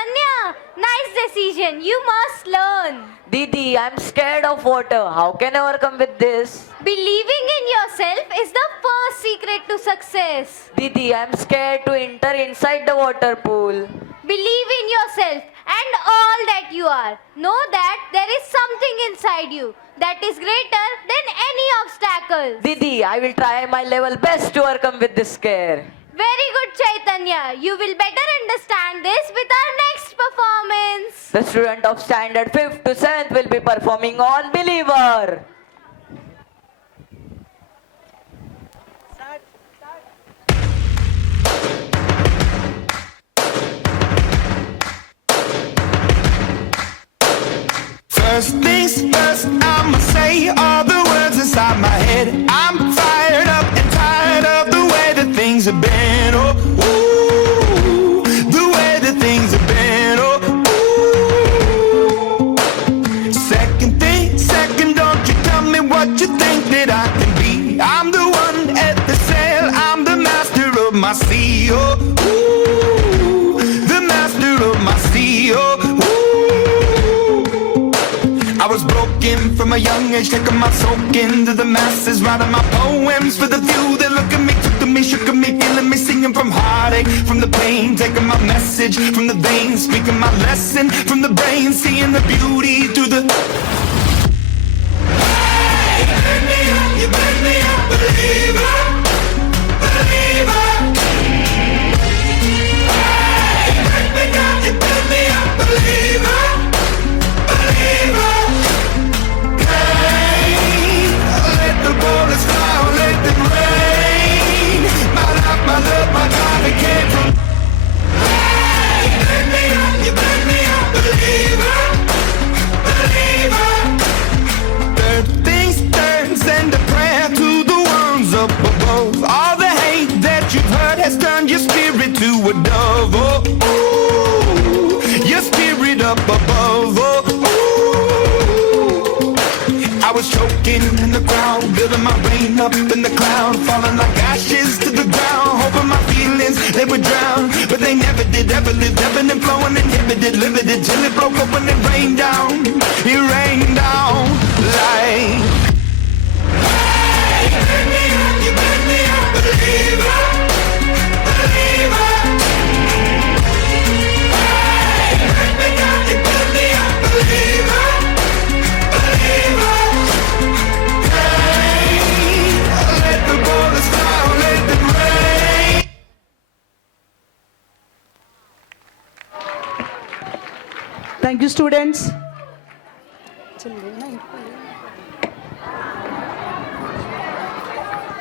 Chaitanya, nice decision. You must learn. Didi, I'm scared of water. How can I overcome with this? Believing in yourself is the first secret to success. Didi, I'm scared to enter inside the water pool. Believe in yourself and all that you are. Know that there is something inside you that is greater than any obstacle. Didi, I will try my level best to overcome with this scare. Very good, Chaitanya. You will better understand this with our next performance. The student of standard 5th to 7th will be performing on Believer. First things first, I'ma say all the words inside my head. I'm fired up and tired of the way that things have been. Oh, ooh, the way that things have been. Oh, ooh. Second thing, second, don't you tell me what you think that I can be. I'm the one at the sail, I'm the master of my sea. Oh, ooh, the master of my sea. Oh, ooh. I was broken from a young age, taking my soak into the masses, writing my poems for the few that look at me, took to me, shook at me, feeling me, singing from heartache, from the pain, taking my message from the veins, speaking my lesson from the brain, seeing the beauty through the. Hey, you burn me up, you burn me up, believer, believer. Hey, you burn me up, you burn me up, believer, believer. The bullets fly, let them rain. My life, my love, my God, it came from. Hey, you burn me up, you burn me up, believer, believer. Third things third, send a prayer to the ones up above. All the hate that you've heard has turned your spirit to a dove. Oh, ooh, your spirit up above. Oh, ooh. I was choking in the crowd, building my rain up in the cloud, falling like ashes to the ground, hoping my feelings, they would drown, but they never did, ever lived, ebbing and flowing, inhibited, limited, till it broke up when it rained down like. Hey, you burn me up, you burn me up, believer, believer. Hey, you burn me up, you burn me up, believer, believer. Let the bullets fly, let them rain. Thank you, students.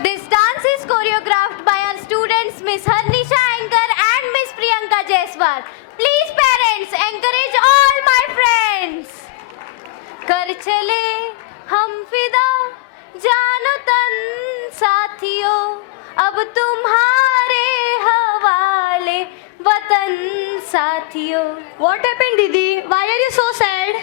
This dance is choreographed by our students Miss Harnisha Anchor and Miss Priyanka Jaiswal. Please parents, encourage all my friends. कर चले हम फिदा जानो तन साथियों, अब तुम्हारे हवाले वतन साथियों. What happened, Didi? Why are you so sad?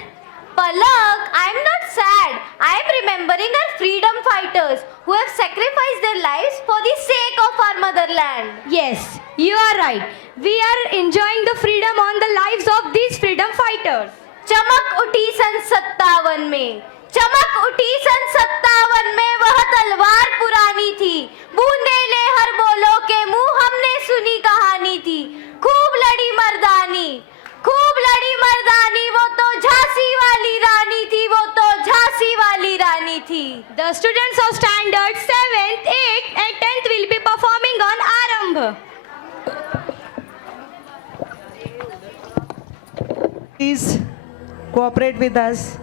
Palak, I am not sad. I am remembering our freedom fighters who have sacrificed their lives for the sake of our motherland. Yes, you are right. We are enjoying the freedom on the lives of these freedom fighters. चमक उठी सन 57 में, चमक उठी सन 57 में, वह तलवार पुरानी थी, बूंदे ले हर बोलो के मुंह, हमने सुनी कहानी थी. खूब लड़ी मर्दानी, खूब लड़ी मर्दानी, वो तो झांसी वाली रानी थी, वो तो झांसी वाली रानी थी. The students of standard 7th, 8th and 10th will be performing on Arambh. Please cooperate with us.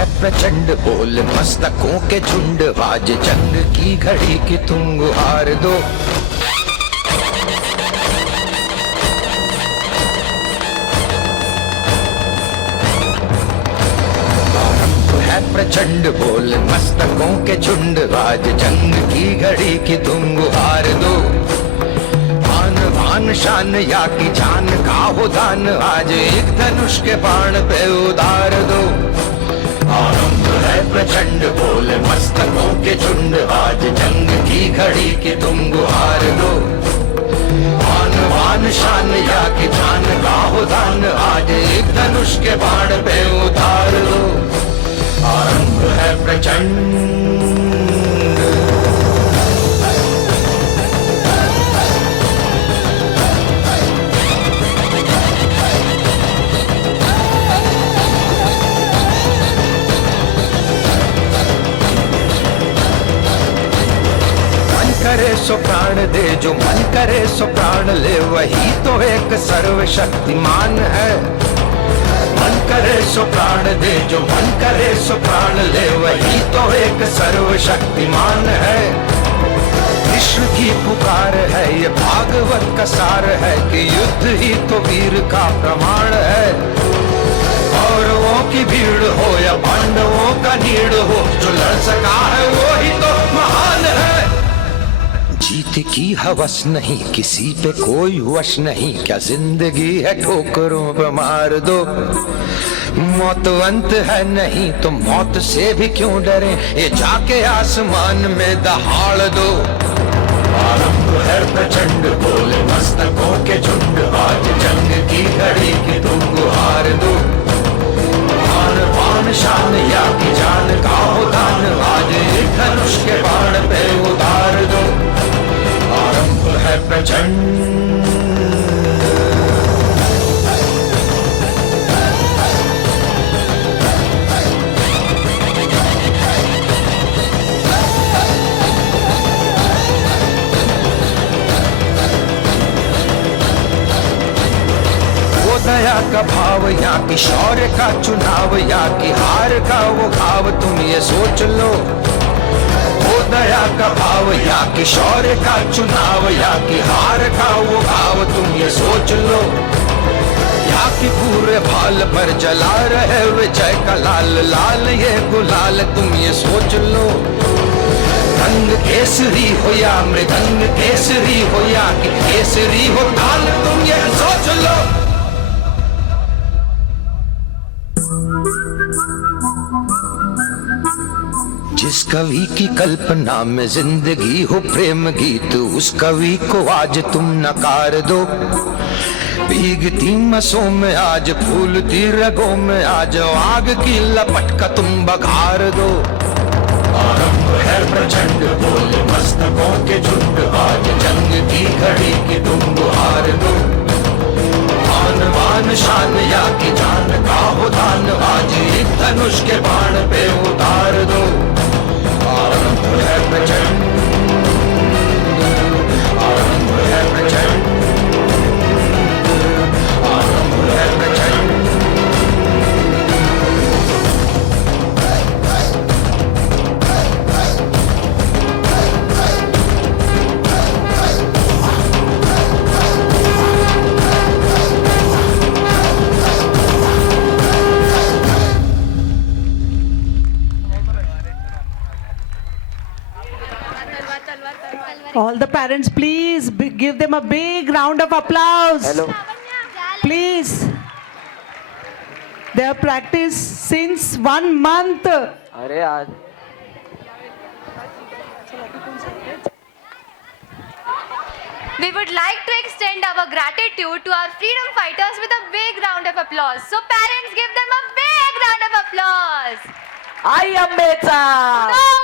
है प्रचंड बोल मस्तकों के झुंड बाज जंग की घड़ी की तुम गुहार दो प्रचंड बोल मस्तकों के झुंड आज जंग की घड़ी की तुम गुहार दो भान भान शान या की जान का हो दान आज एक धनुष के बाण पे उतार दो आरंभ है प्रचंड बोल मस्तकों के झुंड आज जंग की घड़ी की तुम गुहार दो भान भान शान या की जान का हो दान आज एक धनुष के बाण पे उतार दो आरंभ है प्रचंड मन करे सो प्राण दे जो मन करे सो प्राण ले वही तो एक सर्वशक्तिमान है मन करे सो प्राण दे जो मन करे सो प्राण ले वही तो एक सर्वशक्तिमान है कृष्ण की पुकार है ये भागवत का सार है कि युद्ध ही तो वीर का प्रमाण है कौरवों की भीड़ हो या पांडवों का नीड़ हो जो लड़ सका है वो ही तो महान है जीत की हवस नहीं किसी पे कोई वश नहीं क्या जिंदगी है ठोकरों पे मार दो मौत अंत है नहीं तो मौत से भी क्यों डरे ये जाके आसमान में दहाड़ दो आरंभ है प्रचंड बोले मस्तकों के झुंड आज जंग की घड़ी की तुम गुहार दो आन पान शान या की जान का हो दान आज एक धनुष के बाण पे उतार दो आरंभ है प्रचंड वो दया का भाव या की शौर्य का चुनाव या की हार का वो भाव तुम ये सोच लो दया का भाव या कि शौर्य का चुनाव या कि हार का वो भाव तुम ये सोच लो या कि पूरे भाल पर जला रहे विजय का लाल लाल ये गुलाल तुम ये सोच लो रंग केसरी हो या मृदंग केसरी हो या कि केसरी हो ताल तुम ये सोच लो जिस कवि की कल्पना में जिंदगी हो प्रेम गीत उस कवि को आज तुम नकार दो भीगती मसों में आज फूलती रगों में आज आग की लपट का तुम बघार दो आरंभ है प्रचंड बोल मस्तकों के झुंड आज जंग की घड़ी की तुम गुहार दो आन बान शान या की जान का हो दान आज एक धनुष के बाण पे उतार दो आरंभ है प्रचंड आरंभ है प्रचंड आरंभ है प्रचंड All the parents, please give them a big round of applause. Hello. Please. They have practiced since 1 month. अरे आज We would like to extend our gratitude to our freedom fighters with a big round of applause. So parents, give them a big round of applause. I अंबेचा No.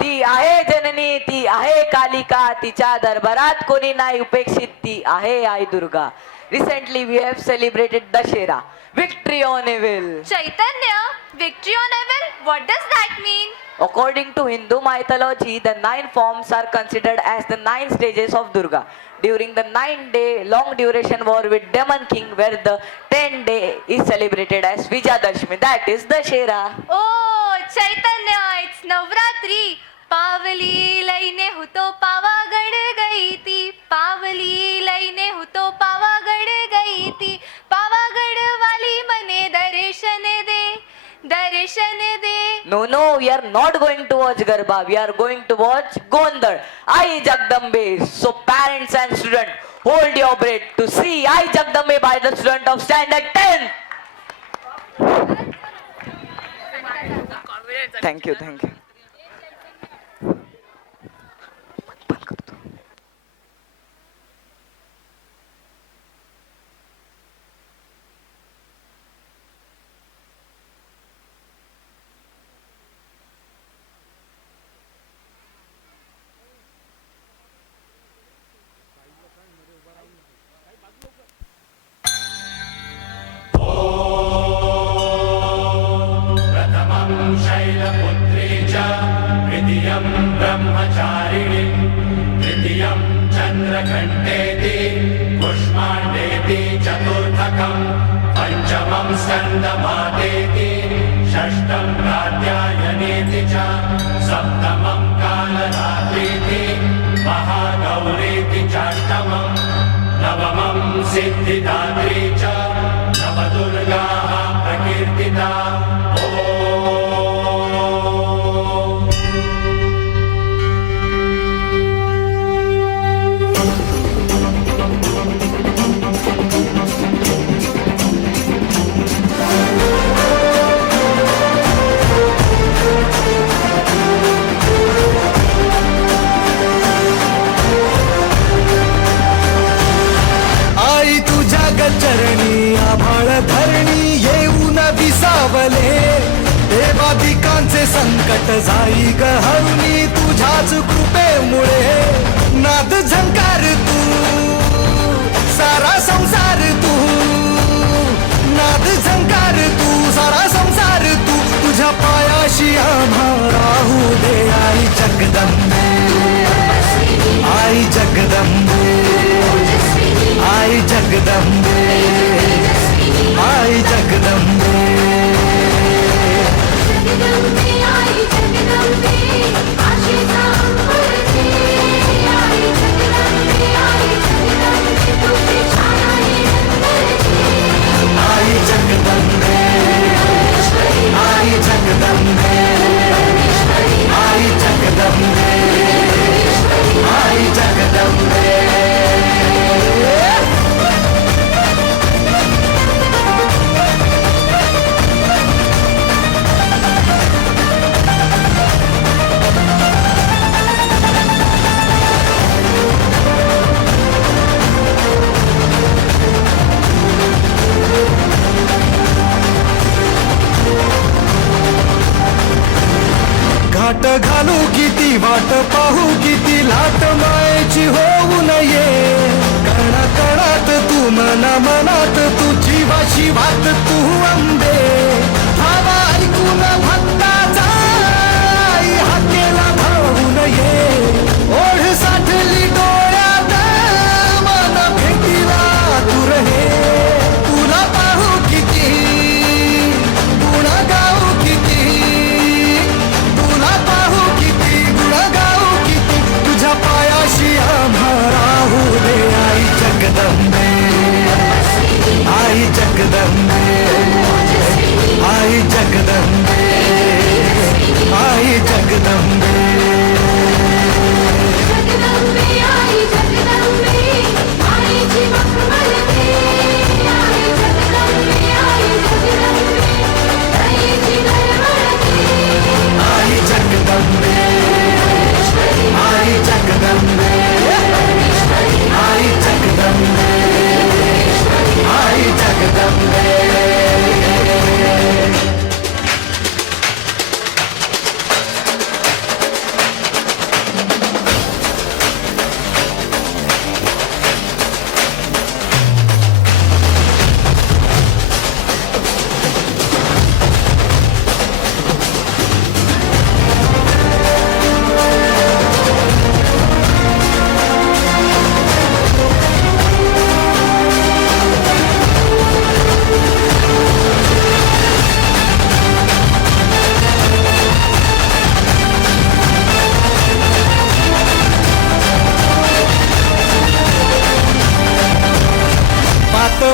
ती आहे जननी ती आहे कालिका तिच्या दरबारात कोणी नाही उपेक्षित ती आहे आई Durga Recently we have celebrated Dashera, victory on evil. Chaitanya, victory on evil? What does that mean? According to Hindu mythology, the 9 forms are considered as the 9 stages of Durga. during the 9-day long duration war with Demon King, where the 10th day is celebrated as Vijayadashmi. That is Dashera. Oh, Chaitanya, it's Navratri. पावली लईने हुतो पावागड गई ती, पावली लईने हुतो पावागड गई ती, पावागड वाली मने दर्शन दे, दर्शन दे. No, we are not going to watch Garba. We are going to watch Gondar. I Jagdambe. So parents and students, hold your breath to see I Jagdambe by the student of standard 10. Thank you. प्रथमं शैलपुत्री च द्वितीयं ब्रह्मचारिणी तृतीयं चन्द्रघण्टेति कुष्माण्डेति चतुर्थकं पञ्चमं स्कन्दमातेति षष्ठं कात्यायनेति च सप्तमं कालरात्रीति महागौरीति चाष्टमं नवमं सिद्धिदात्री च नवदुर्गाः प्रकीर्तिता. आई तुझ्या गचरणी आभाळ धरणी येऊन विसावले, देवादिकांचे संकट जाई गहरुनी तुझ्याच कृपेमुळे. नाद झंकार तू सारा संसार तू, नाद झंकार तू सारा संसार तू, तुझ्या पायाशी आम्हा राहू दे. आई जगदंबे, आई जगदंबे, आई जगदंबे, आई जगदंबे. जगदंबे आई जगदंबे, आशेचा अंबरते. आई जगदंबे आई जगदंबे, तुझी छान आहे अंबरते. आई जगदंबे, आई जगदंबे, आई जगदंबे, आई जगदंबे. घाट घालू किती वाट पाहू किती लाट मायेची होऊ नये. कणाकणात तू मनात तू जीवाशी वाट तू अंबे. भावा ऐकून भक्ताचा आई हाकेला धावू नये. ओढ साठली डोळ्यात मन भेटीला तू रहे. तुला पाहू किती गुण गाऊ किती, तुला पाहू किती गुण गाऊ किती, तुझ्या पायाशी आम्हा राहू दे. आई जगदंबे, आई जगदंबे, आई जगदंबे, आई जगदंबे. जगदंबे आई जगदंबे, आईची मखमलते. आई जगदंबे आई जगदंबे, दयेची दरवळते. आई जगदंबे, आई जगदंबे, आई जगदंबे, आई जगदंबे.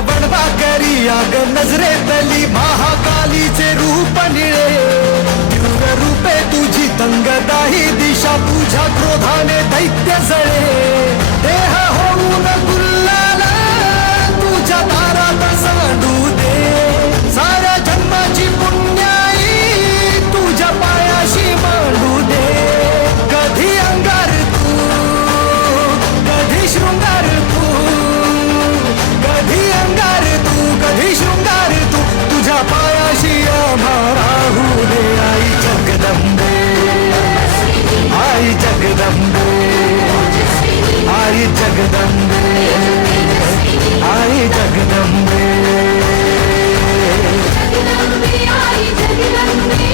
वणवा करी आग नजरेतली महाकालीचे रूप निळे दिव्य रूपे तुझी तंगदाही दिशा तुझ्या क्रोधाने दैत्य जळे देह होऊन गुल्लाला तुझ्या दारात सांडू दे साऱ्या जन्माची पुण्याई तुझ्या पायाशी मांडू दे कधी अंगार तू कधी शृंगार तू कधी अंगार तू कधी शृंगार तू तुझ्या पायाशी आम्हा राहू दे आई जगदंबे आई जगदंबे आई जगदंबे आई जगदंबे आई जगदंबे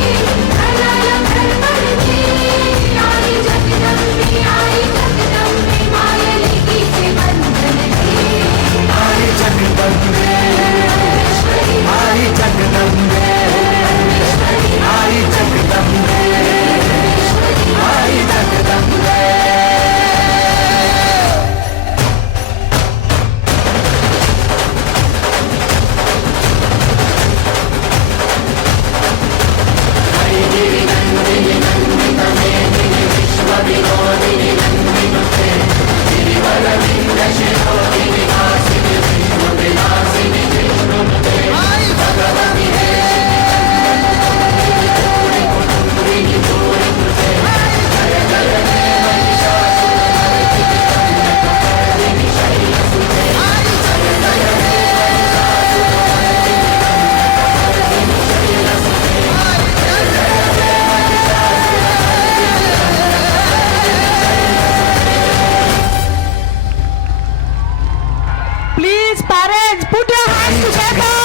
आई जगदंबे आई जगदंबे आई Jagdambe Please, parents, put your hands together.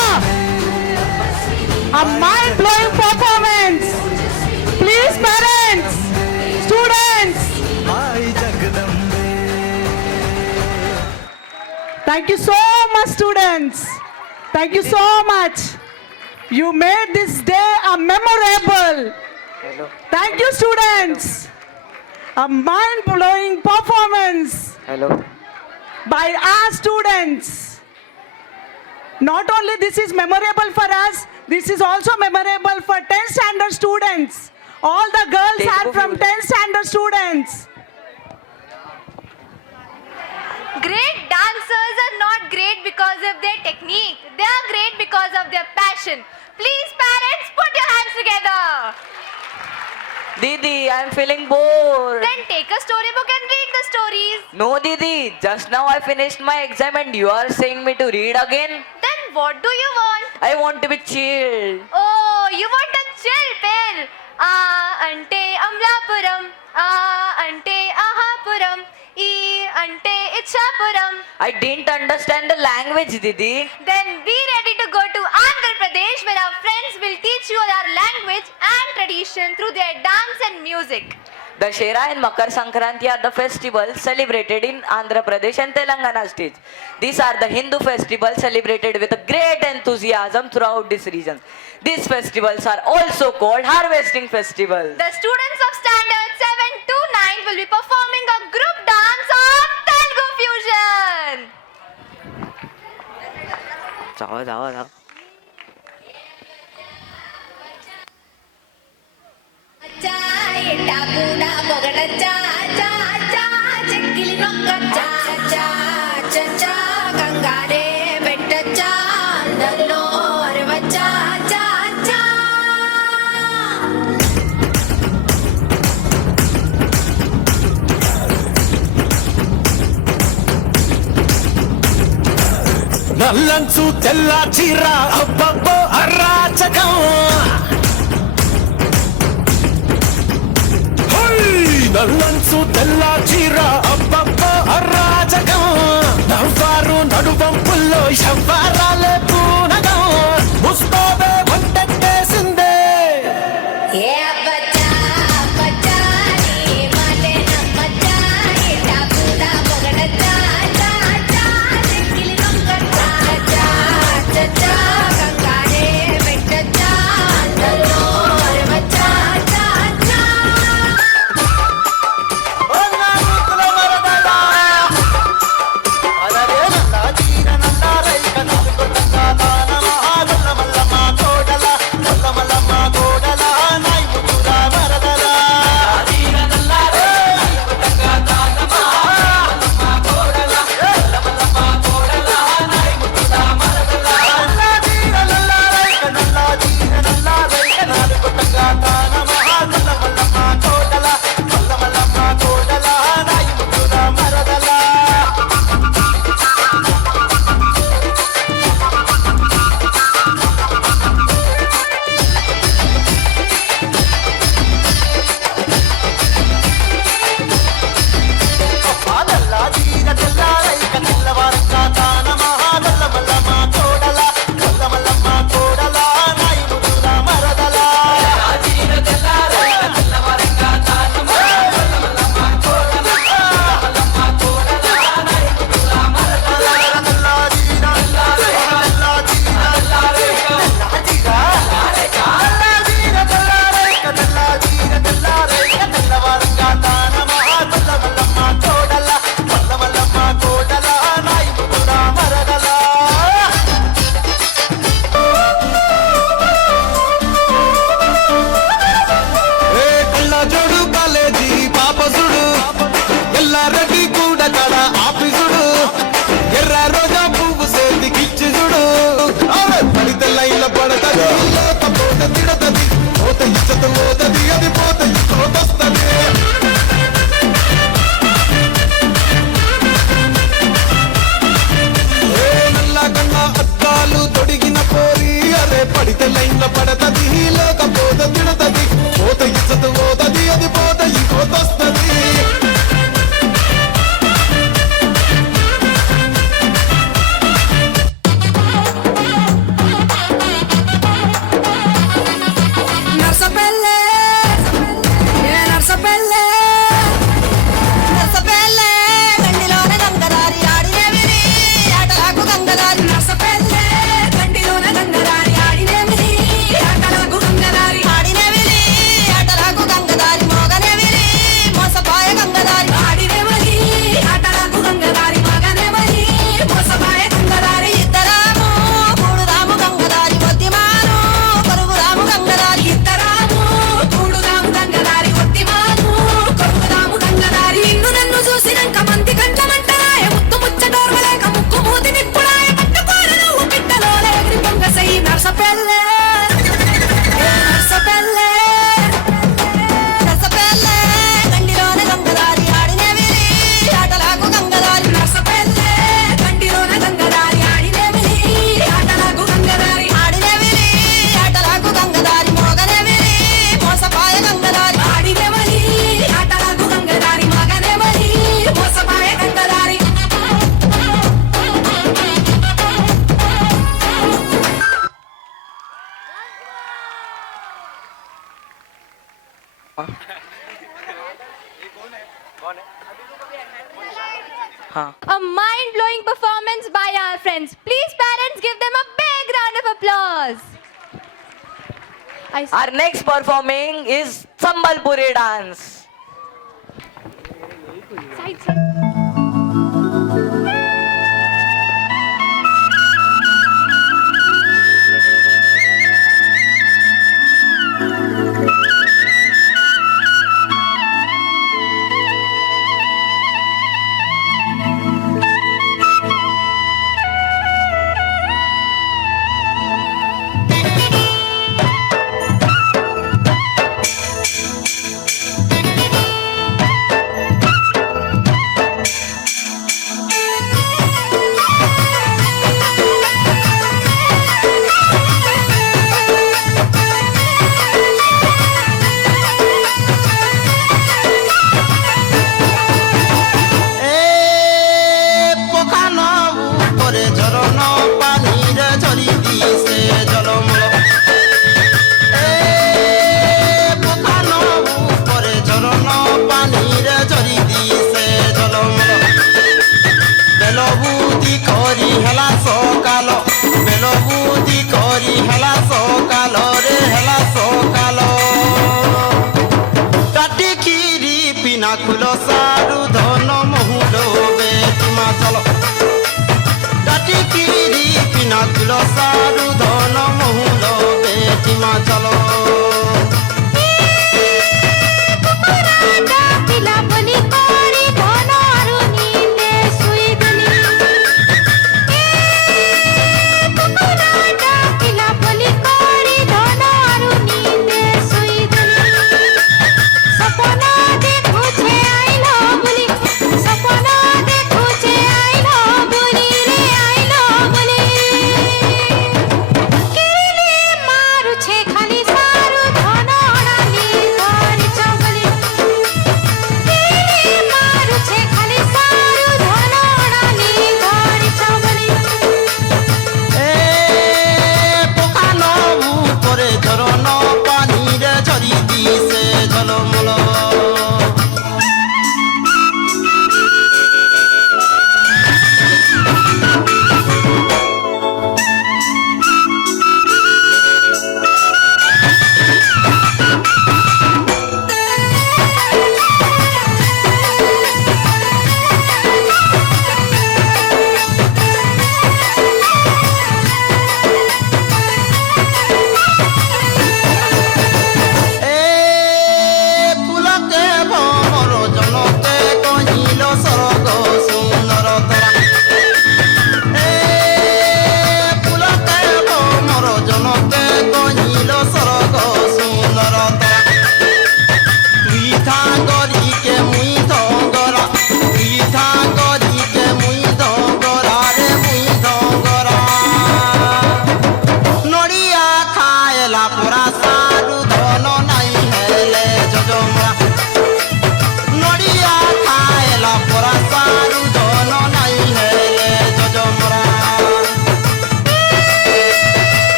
A mind-blowing performance. Please, parents, students. I Jagdambe Thank you so much, students. Thank you so much. You made this day a memorable. Hello. Thank you, students. A mind-blowing performance Hello. by our students. Not only this is memorable for us, this is also memorable for 10th standard students. All the girls Take are over from you. 10th standard students. Great dancers are not great because of their technique. They are great because of their passion. Please, parents, put your hands together. Didi, I'm feeling bored. Then take a storybook and read the stories. No, Didi. Just now I finished my exam and you are saying me to read again. Then what do you want? I want to be chilled. Oh, you want a chill pill. Ante Amlapuram. Ante Ahapuram. Ante Ichapuram. I didn't understand the language, Didi. Then be ready to go to Andhra Pradesh where our friends will teach you our language and tradition through their dance and music. Dashera and Makar Sankranti are the festivals celebrated in Andhra Pradesh and Telangana states. These are the Hindu festivals celebrated with a great enthusiasm throughout these regions. These festivals are also called harvesting festivals. The students of standard 7 to 9 will be performing a group dance of Telugu fusion. जाओ. నల్లంచు తెల్ల చీర అబ్బబ్బో అరాచకం నల్లంచు తెల్ల చీర అబ్బబ్బో అరాచకం నవ్వారు నడువంపుల్లో ఎవ్వారాలే పూనగం ముస్తాబే వంటేసిందే నల్ల చీర నల్ల రైక నల్ల పోతే లైన్ల పడతది లేకపోతే తిడతది పోతే ఇచ్చత పోతది అది పోతే ఇంకోతొస్తది నర్సపల్లె ఏ నర్సపల్లె నర్సపల్లె గండిలోన గంగదారి ఆడినేమిరి ఆటలాకు గంగదారి నర్సపల్లె గండిలోన గంగదారి ఆడినేమిరి ఆటలాకు గంగదారి ఆడినేమిరి ఆటలాకు గంగదారి మోగనేమిరి మోసపాయ గంగదారి ఆడినేమిరి ఆటలాకు గంగదారి మోగనేమిరి మోసపాయ గంగదారి ఇద్దరాము కూడురాము గంగదారి వద్దిమాను కరుగురాము గంగదారి ఇద్దరాము కూడురాము గంగదారి వద్దిమాను కరుగురాము గంగదారి నిన్ను నన్ను చూసినంక మంది కంటమంటాయ ముత్తు ముచ్చటోర్వలేక ముక్కు మూతి నిప్పుడాయ పట్టుకోరు నువ్వు పిట్టలోనే ఎగిరి పొంగసై నర్సపల్లె ఏ నర్సపల్లె నర్సపల్లె గండిలోన గంగదారి ఆడినేమిరి ఆటలాకు గంగదారి నర్సపల్లె గండిలోన గంగదారి ఆడినేమిరి ఆటలాకు గంగదారి ఆడినేమిరి ఆటలాకు గంగదారి మోగనేమిరి మోసపాయ గంగదారి ఆడినేమిరి ఆటలాకు గంగదారి మోగనేమిరి మోసపాయ గంగదారి हाँ A mind-blowing performance by our friends. Please, parents, give them a big round of applause. Our next performing is Sambalpuri dance. Side, side. Nakul Saroo ধন মহুল বেটিমা চল ডাটি কিরি পিনাকুল সারু ধন মহুল বেটিমা চল ખાલી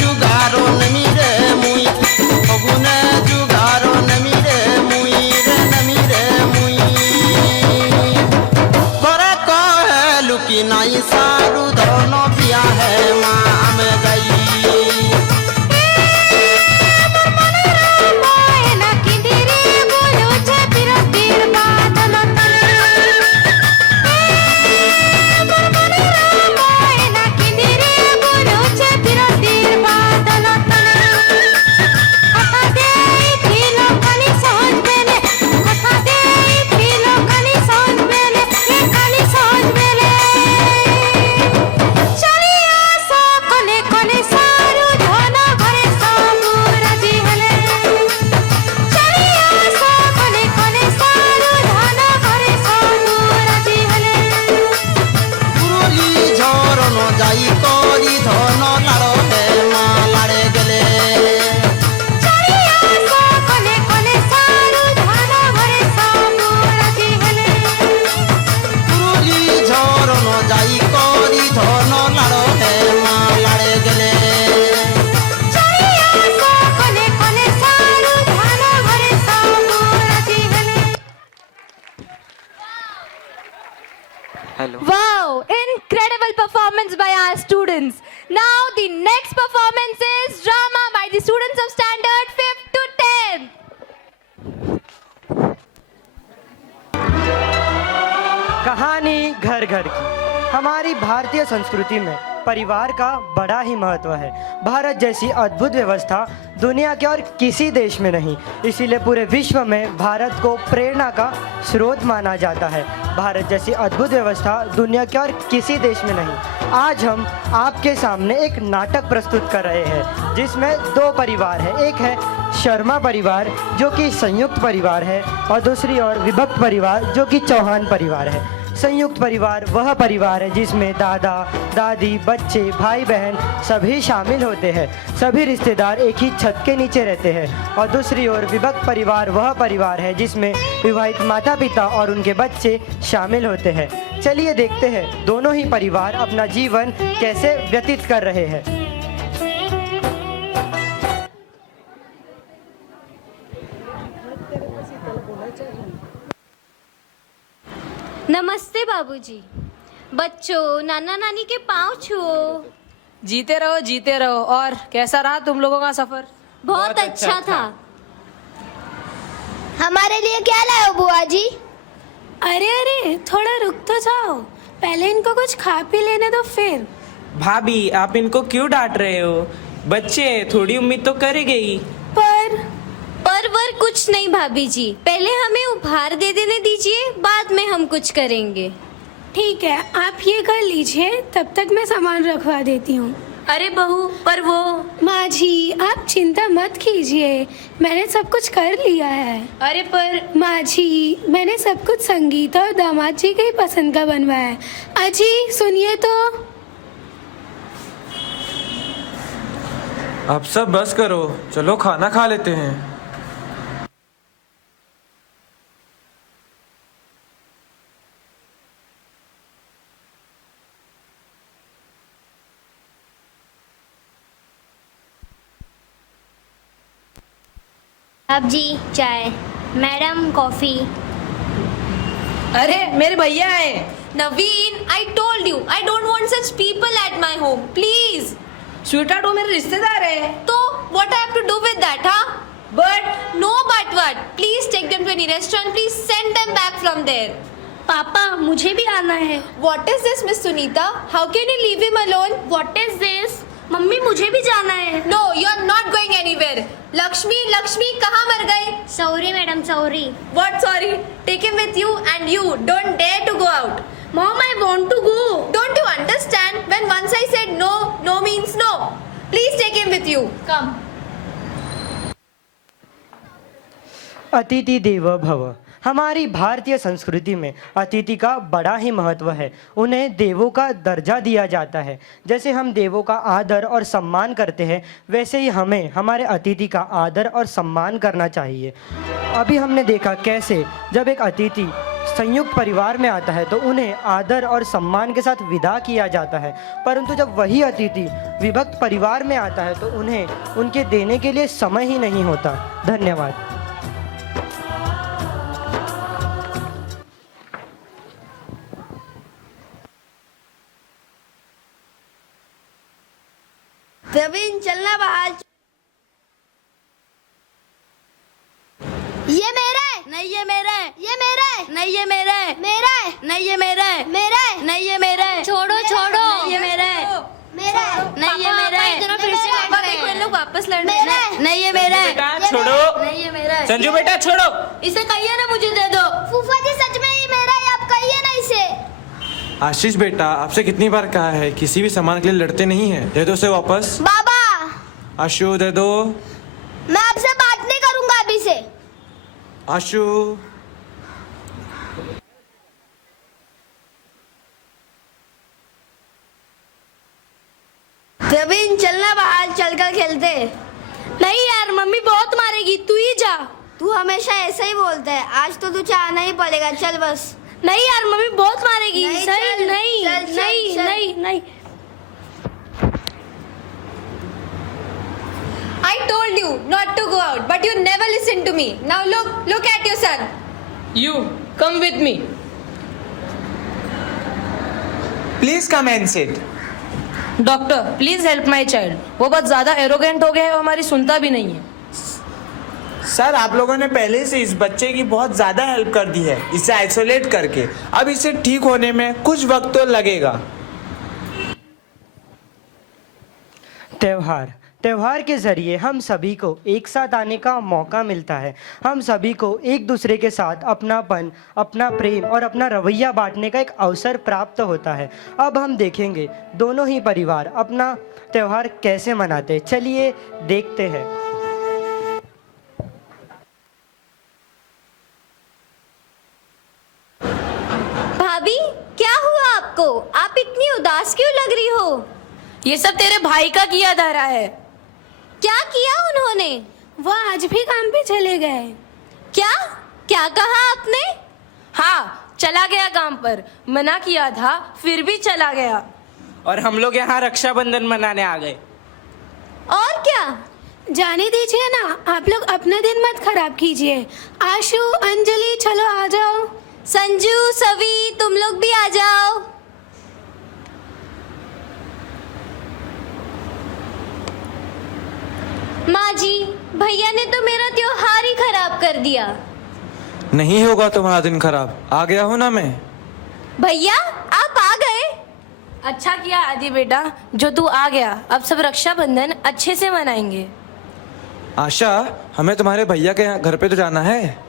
जुगारो नमी रे मुई फगुन जुगारो नमी रे मुई रे नमी रे मुई करे कहे लुकी नाई सारू धनो पिया है माम गई मोयना किंदिरे बोलो छे पिरो तीर बादल तले मोयना किंदिरे बोलो छे पिरो तीर बादल तले कथा दे किलो कनी सोच बेले कथा दे किलो कनी सोच बेले ये कनी सोच बेले चलिया सो कोने कोने सारू धन घरे सामू राजी हले चलिया सो कोने कोने सारू धन घरे सामू राजी हले पुरुली झरन जाई करी धन लाड़ो हे मा लाड़े गेले चलिया सो कोने कोने सारू धन घरे सामू राजी हले पुरुली झरन जाई करी धन लाड़ो हे मा लाड़े गेले चलिया सो कोने कोने सारू धन घरे सामू राजी हले Hello. Wow, incredible performance by our students. Now the next performance is drama by the students of standard 5th to 10th. कहानी घर घर की। हमारी भारतीय संस्कृति में परिवार का बड़ा ही महत्व है। भारत जैसी अद्भुत व्यवस्था दुनिया के और किसी देश में नहीं, इसीलिए पूरे विश्व में भारत को प्रेरणा का स्रोत माना जाता है। भारत जैसी अद्भुत व्यवस्था दुनिया के और किसी देश में नहीं। आज हम आपके सामने एक नाटक प्रस्तुत कर रहे हैं जिसमें दो परिवार है। एक है शर्मा परिवार जो कि संयुक्त परिवार है और दूसरी ओर विभक्त परिवार जो कि चौहान परिवार है। संयुक्त परिवार वह परिवार है जिसमें दादा दादी बच्चे भाई बहन सभी शामिल होते हैं, सभी रिश्तेदार एक ही छत के नीचे रहते हैं। और दूसरी ओर विभक्त परिवार वह परिवार है जिसमें विवाहित माता पिता और उनके बच्चे शामिल होते हैं। चलिए देखते हैं दोनों ही परिवार अपना जीवन कैसे व्यतीत कर रहे हैं। नमस्ते बाबूजी। बच्चों नाना नानी के पाँव छुओ। जीते रहो। और कैसा रहा तुम लोगों का सफर? बहुत अच्छा था। हमारे लिए क्या लाए हो बुआ जी? अरे थोड़ा रुक तो जाओ, पहले इनको कुछ खा पी लेने दो फिर। भाभी आप इनको क्यों डांट रहे हो? बच्चे थोड़ी उम्मीद तो करेंगे ही। पर वर कुछ नहीं भाभी जी, पहले हमें उपहार दे देने दीजिए, बाद में हम कुछ करेंगे। ठीक है, आप ये कर लीजिए, तब तक मैं सामान रखवा देती हूँ। अरे बहू, पर वो माँ जी आप चिंता मत कीजिए, मैंने सब कुछ कर लिया है। अरे पर माँ जी मैंने सब कुछ संगीता और दामाद जी के ही पसंद का बनवाया है। अजी सुनिए तो। अब सब बस करो, चलो खाना खा लेते हैं। अब जी चाय, मैडम कॉफी। अरे मेरे भैया है। नवीन, I told you, I don't want such people at my home, please. स्वीटा वो मेरे रिश्तेदार है। तो what I have to do with that, huh? But No, but what? Please take them to any restaurant. Please send them back from there. पापा मुझे भी आना है। What is this, Miss Sunita? How can you leave him alone? What is this? Mummy मुझे भी जाना है। No, you're not going anywhere. Lakshmi, कहाँ मर गए? Sorry madam sorry. What sorry? Take him with you and you don't dare to go out. Mom I want to go. Don't you understand? When once I said no, no means no. Please take him with you. Come. अतिथि देवो भव। हमारी भारतीय संस्कृति में अतिथि का बड़ा ही महत्व है। उन्हें देवों का दर्जा दिया जाता है। जैसे हम देवों का आदर और सम्मान करते हैं, वैसे ही हमें हमारे अतिथि का आदर और सम्मान करना चाहिए। अभी हमने देखा कैसे जब एक अतिथि संयुक्त परिवार में आता है तो उन्हें आदर और सम्मान के साथ विदा किया जाता है, परंतु जब वही अतिथि विभक्त परिवार में आता है तो उन्हें उनके देने के लिए समय ही नहीं होता। धन्यवाद। प्रवीण चलना बाहर। ये मेरा है। नहीं ये मेरा है। ये मेरा है। नहीं ये मेरा है। मेरा है। नहीं ये मेरा है। मेरा है। नहीं ये मेरा है। छोड़ो छोड़ो। नहीं ये मेरा है। मेरा है। नहीं ये मेरा है। इतना फिर से पापा लड़ रहे देखो हैं। इन लोग वापस लड़ रहे मेरा हैं। है। नहीं ये मेरा है। बेटा छोड़ो। नहीं ये मेरा है। संजू बेटा छोड़ो। इसे कहिए ना मुझे दे दो। फूफा जी सच में ये मेरा है, आप कहिए ना इसे। आशीष बेटा, आपसे कितनी बार कहा है किसी भी सामान के लिए लड़ते नहीं है। दे दो उसे वापस। बाबा आशु दे दो। मैं आपसे बात नहीं करूंगा अभी से। आशु प्रवीण चलना बाहर, चलकर खेलते। नहीं यार, मम्मी बहुत मारेगी, तू ही जा। तू हमेशा ऐसा ही बोलता है, आज तो तुझे आना ही पड़ेगा। चल बस। नहीं यार, मम्मी बहुत मारेगी। नहीं, सही चल, नहीं चल, चल, नहीं चल। नहीं नहीं। I told you not to go out, but you never listen to me. Now look at your son. You come with me. Please come and sit. Doctor please help my child. वो बहुत ज्यादा arrogant हो गया है और हमारी सुनता भी नहीं है। सर आप लोगों ने पहले से इस बच्चे की बहुत ज्यादा हेल्प कर दी है, इसे आइसोलेट करके। अब इसे ठीक होने में कुछ वक्त तो लगेगा। त्योहार के ज़रिए हम सभी को एक साथ आने का मौका मिलता है। हम सभी को एक दूसरे के साथ अपनापन, अपना प्रेम और अपना रवैया बांटने का एक अवसर प्राप्त होता है। अब हम देखेंगे दोनों ही परिवार अपना त्योहार कैसे मनाते हैं। चलिए देखते हैं। भाभी क्या हुआ आपको? आप इतनी उदास क्यों लग रही हो? ये सब तेरे भाई का किया धरा है। क्या किया उन्होंने? वो आज भी काम पे चले गए। क्या क्या कहा आपने? हाँ चला गया काम पर, मना किया था फिर भी चला गया। और हम लोग यहाँ रक्षाबंधन मनाने आ गए। और क्या? जाने दीजिए ना, आप लोग अपना दिन मत खराब कीजिए। आशु, अंजलि चलो आ जाओ। संजू, सवी तुम लोग भी आ जाओ। माँ जी, भैया ने तो मेरा त्योहार ही खराब कर दिया। नहीं होगा तुम्हारा दिन खराब, आ गया हूँ ना मैं। भैया आप आ गए? अच्छा किया आदि बेटा जो तू आ गया। अब सब रक्षाबंधन अच्छे से मनाएंगे। आशा, हमें तुम्हारे भैया के घर पे तो जाना है।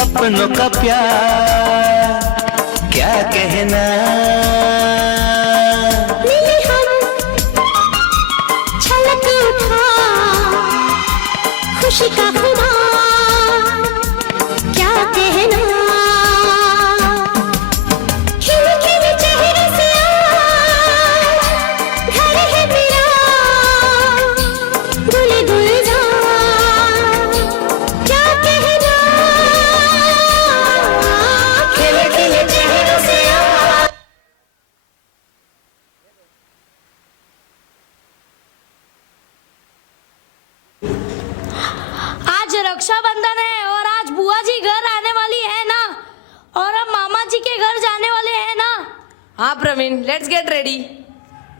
अपनों का प्यार क्या कहना। मिले हम छलक उठा खुशी का खुदा क्या कहना। खिले खिले चेहरे से घर है मेरा गुले गुलजार क्या कहना। खिले खिले चेहरे से आज रक्षाबंधन है और आज बुआ जी घर आने वाली है ना, और हम मामा जी के घर जाने वाले हैं ना। हाँ Praveen, let's get ready.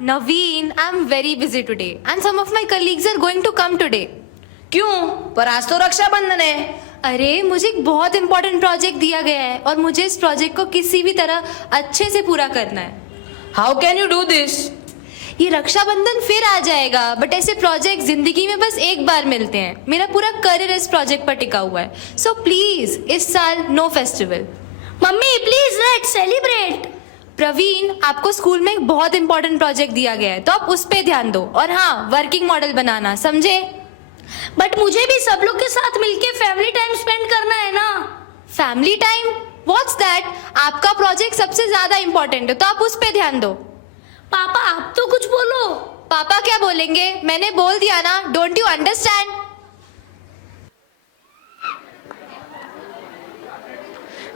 Naveen, I'm very busy today and some of my colleagues are going to come today. क्यों? पर आज तो रक्षाबंधन है। अरे मुझे एक बहुत इंपॉर्टेंट प्रोजेक्ट दिया गया है और मुझे इस प्रोजेक्ट को किसी भी तरह अच्छे से पूरा करना है। How can you do this? ये रक्षाबंधन फिर आ जाएगा, बट ऐसे प्रोजेक्ट जिंदगी में बस एक बार मिलते हैं। मेरा पूरा करियर इस प्रोजेक्ट पर टिका हुआ है, सो प्लीज इस साल no festival. Mummy please let's celebrate. Praveen, आपको स्कूल में एक बहुत इंपॉर्टेंट प्रोजेक्ट दिया गया है तो आप उस पे ध्यान दो, और हाँ, वर्किंग मॉडल बनाना, समझे? बट मुझे भी सब लोग के साथ मिलके फैमिली टाइम स्पेंड करना है ना। Family time? What's that? आपका प्रोजेक्ट सबसे ज्यादा इंपॉर्टेंट है तो आप उस पे ध्यान दो। पापा आप तो कुछ बोलो। पापा क्या बोलेंगे? मैंने बोल दिया ना, डोंट यू अंडरस्टैंड?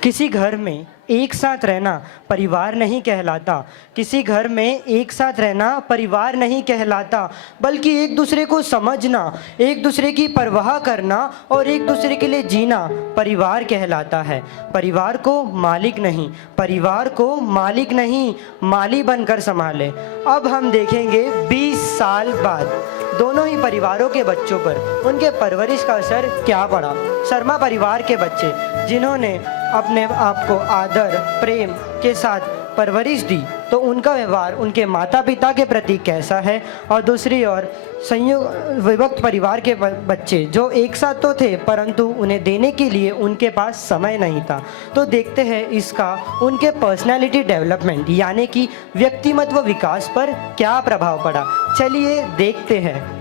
किसी घर में एक साथ रहना परिवार नहीं कहलाता। किसी घर में एक साथ रहना परिवार नहीं कहलाता, बल्कि एक दूसरे को समझना, एक दूसरे की परवाह करना और एक दूसरे के लिए जीना परिवार कहलाता है। परिवार को मालिक नहीं, परिवार को मालिक नहीं, माली बनकर संभाले। अब हम देखेंगे 20 साल बाद दोनों ही परिवारों के बच्चों पर उनके परवरिश का असर क्या पड़ा। शर्मा परिवार के बच्चे जिन्होंने अपने आप को आदर प्रेम के साथ परवरिश दी, तो उनका व्यवहार उनके माता पिता के प्रति कैसा है, और दूसरी ओर संयुक्त विभक्त परिवार के बच्चे जो एक साथ तो थे परंतु उन्हें देने के लिए उनके पास समय नहीं था। तो देखते हैं इसका उनके पर्सनालिटी डेवलपमेंट यानी कि व्यक्तिमत्व विकास पर क्या प्रभाव पड़ा। चलिए देखते हैं।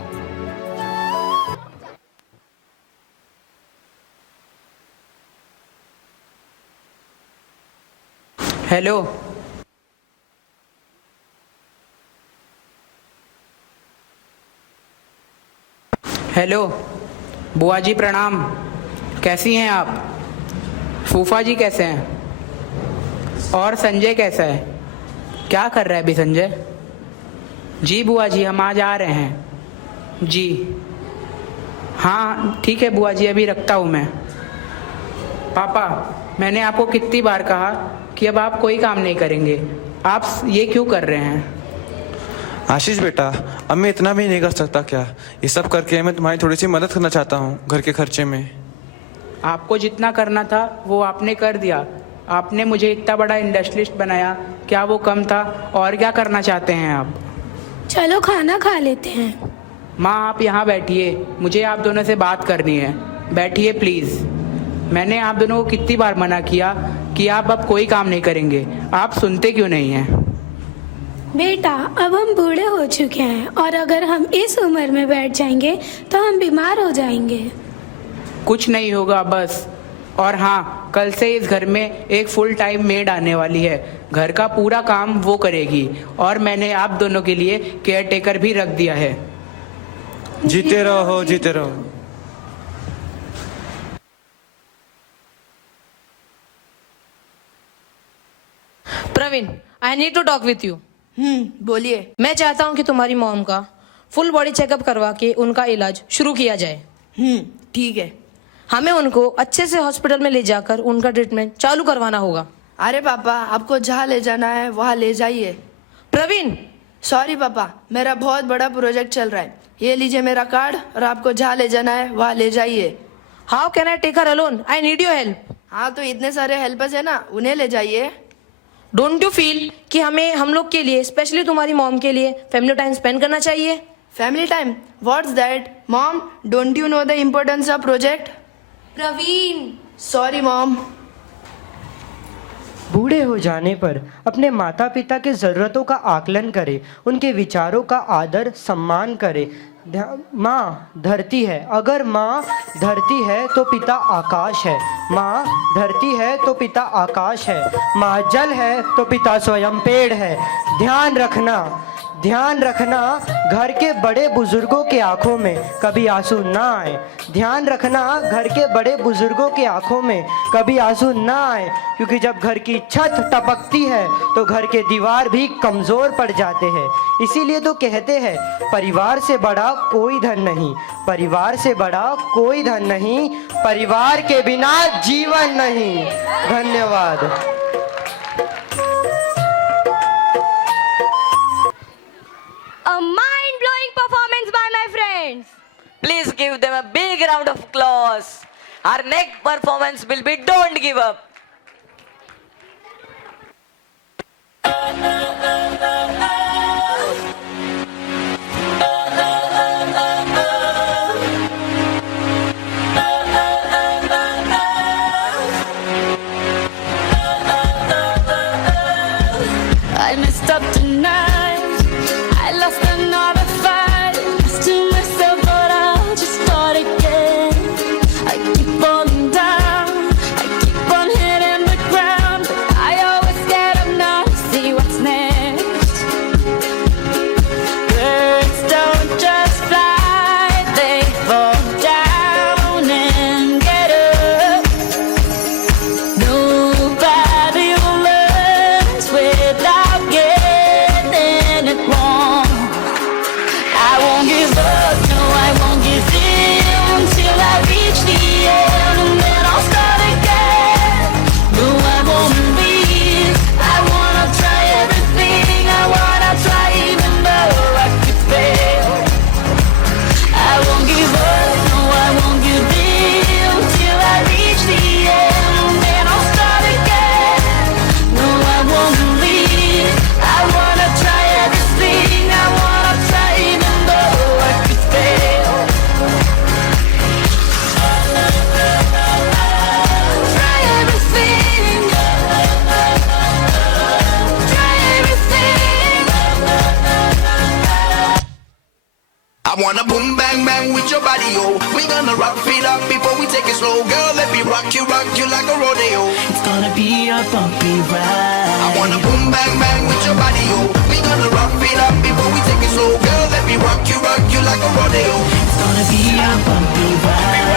हेलो, हेलो बुआ जी प्रणाम। कैसी हैं आप? फूफा जी कैसे हैं? और संजय कैसा है? क्या कर रहा है अभी संजय? जी बुआ जी हम आज आ रहे हैं। जी हाँ ठीक है बुआ जी, अभी रखता हूँ मैं। पापा मैंने आपको कितनी बार कहा कि अब आप कोई काम नहीं करेंगे, आप ये क्यों कर रहे हैं? आशीष बेटा, अब मैं इतना भी नहीं कर सकता क्या? ये सब करके मैं तुम्हारी थोड़ी सी मदद करना चाहता हूँ घर के खर्चे में। आपको जितना करना था वो आपने कर दिया। आपने मुझे इतना बड़ा इंडस्ट्रियलिस्ट बनाया, क्या वो कम था? और क्या करना चाहते हैं आप? चलो खाना खा लेते हैं। माँ आप यहाँ बैठिए, मुझे आप दोनों से बात करनी है। बैठिए प्लीज़। मैंने आप दोनों को कितनी बार मना किया कि आप अब कोई काम नहीं करेंगे, आप सुनते क्यों नहीं हैं? बेटा अब हम बूढ़े हो चुके हैं और अगर हम इस उम्र में बैठ जाएंगे तो हम बीमार हो जाएंगे। कुछ नहीं होगा बस। और हाँ, कल से इस घर में एक फुल टाइम मेड आने वाली है, घर का पूरा काम वो करेगी। और मैंने आप दोनों के लिए केयर टेकर भी रख दिया है। जीते रहो, जीते रहो। Praveen, I need to talk with you. बोलिए। मैं चाहता हूँ कि तुम्हारी मॉम का फुल बॉडी चेकअप करवा के उनका इलाज शुरू किया जाए। ठीक है। हमें उनको अच्छे से हॉस्पिटल में ले जाकर उनका ट्रीटमेंट चालू करवाना होगा। अरे पापा, आपको जहाँ ले जाना है वहाँ ले जाइए। प्रवीण, सॉरी पापा, मेरा बहुत बड़ा प्रोजेक्ट चल रहा है। ये लीजिए मेरा कार्ड और आपको जहाँ ले जाना है वहाँ ले जाइए। How can I take her alone? I need your help. हाँ तो इतने सारे हेल्पर्स है ना, उन्हें ले जाइए। डोंट यू फील कि हमें हम लोग के लिए, स्पेशली तुम्हारी मॉम के लिए फैमिली टाइम स्पेंड करना चाहिए? Family time? What's that? Mom, don't you know the importance of project? Praveen, sorry mom. बूढ़े हो जाने पर अपने माता पिता के ज़रूरतों का आकलन करें, उनके विचारों का आदर सम्मान करें। माँ धरती है, अगर माँ धरती है तो पिता आकाश है। माँ धरती है तो पिता आकाश है। माँ जल है तो पिता स्वयं पेड़ है। ध्यान रखना, ध्यान रखना, घर के बड़े बुजुर्गों के आंखों में कभी आंसू ना आए। ध्यान रखना, घर के बड़े बुजुर्गों के आंखों में कभी आंसू ना आए, क्योंकि जब घर की छत टपकती है तो घर के दीवार भी कमज़ोर पड़ जाते हैं। इसीलिए तो कहते हैं परिवार से बड़ा कोई धन नहीं, परिवार से बड़ा कोई धन नहीं, परिवार के बिना जीवन नहीं। धन्यवाद। Our next performance will be Don't Give Up. I messed up tonight. I lost another fight. Lost to myself, but I'll just start again. I keep falling down. I keep on hitting the ground. But I always get up now to see what's next. Birds don't just fly, they fall down and get up. Nobody learns without getting it wrong. I won't give up, no, I won't give in till I reach the end, and then I'll start again. No, I won't leave. I wanna try everything. I wanna try even though I could fail. I won't give up, no, I won't give in till I reach the end, and then I'll start again. No, I won't leave. I wanna try everything. I wanna try even though I could fail. Try everything. Try everything. I wanna boom bang bang with your body, yo. We gonna rock it up before we take it slow, girl. Let me rock you like a rodeo. It's gonna be a bumpy ride. I wanna boom bang bang with your body, yo. We gonna rock it up before we take it slow, girl. Let me rock you like a rodeo. It's gonna be a bumpy ride.